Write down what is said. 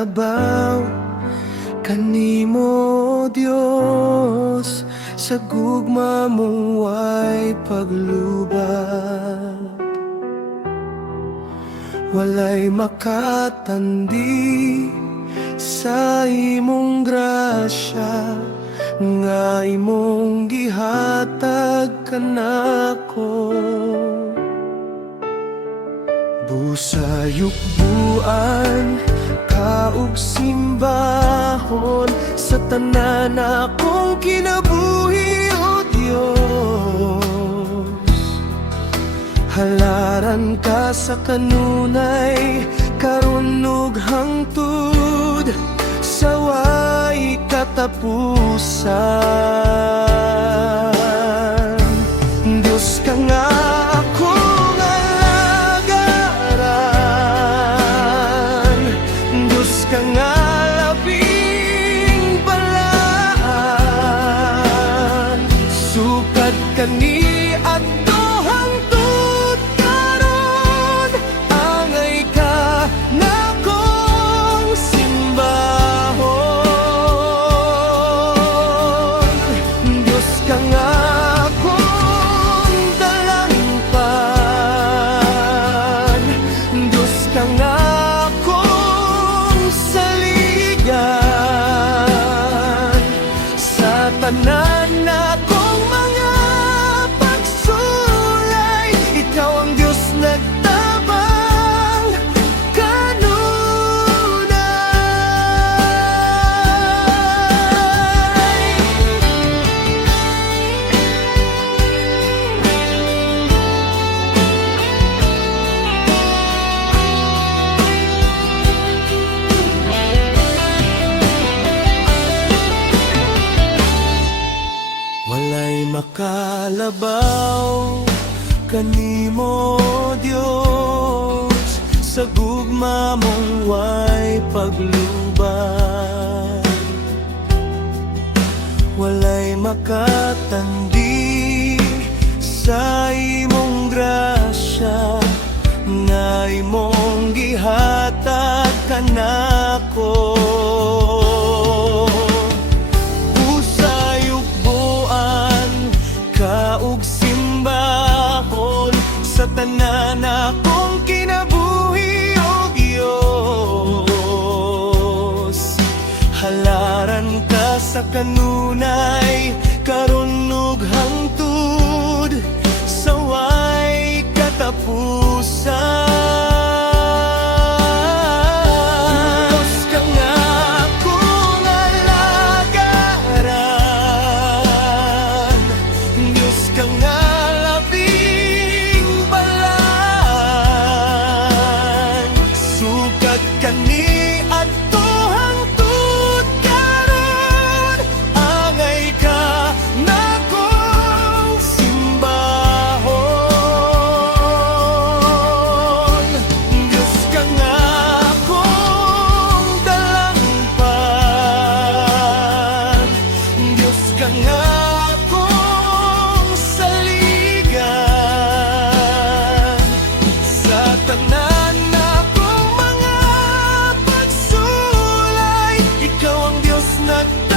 makalabaw kanimo Dios, sa gugma mo ay paglubat. Walay makatandi sa imong grasya, nga imong gihatag kanako. Busayuk-buan kaug simbahon sa tanan akong kinabuhi, o Dios. Halaran ka sa kanunay, karon ug hangtud, sa way katapusan. Diyos ka nga akong alagaran, Diyos ka nga labing balaan, sukat kani at hangtod karon, angay ka na kong simbahon. Diyos ka nga akong dalangpan, Diyos ka nga akong saligan, sa tanan akong mga pagsulay, ikaw ang Diyos nagtabang kanunay. Walay makalabaw kanimo Dios, sa gugma mong way paglubat. Walay makatandi sa imong grasya, nga imong gihatag kanako. Busayuk-buan kaug simbahon sa tanan akong kinabuhi, o Dios. Halaran ka sa kanunay, karon ug hangtud, sa way katapusan. Diyos ka nga akong alagaran, Diyos ka nga labing balaan, sukat kani at hangtod karon, angay ka na kong simbahon. Diyos ka nga akong dalangpan, Diyos ka nga akong saligan, sa tanan akong mga pagsulay, ikaw ang Diyos nagtabang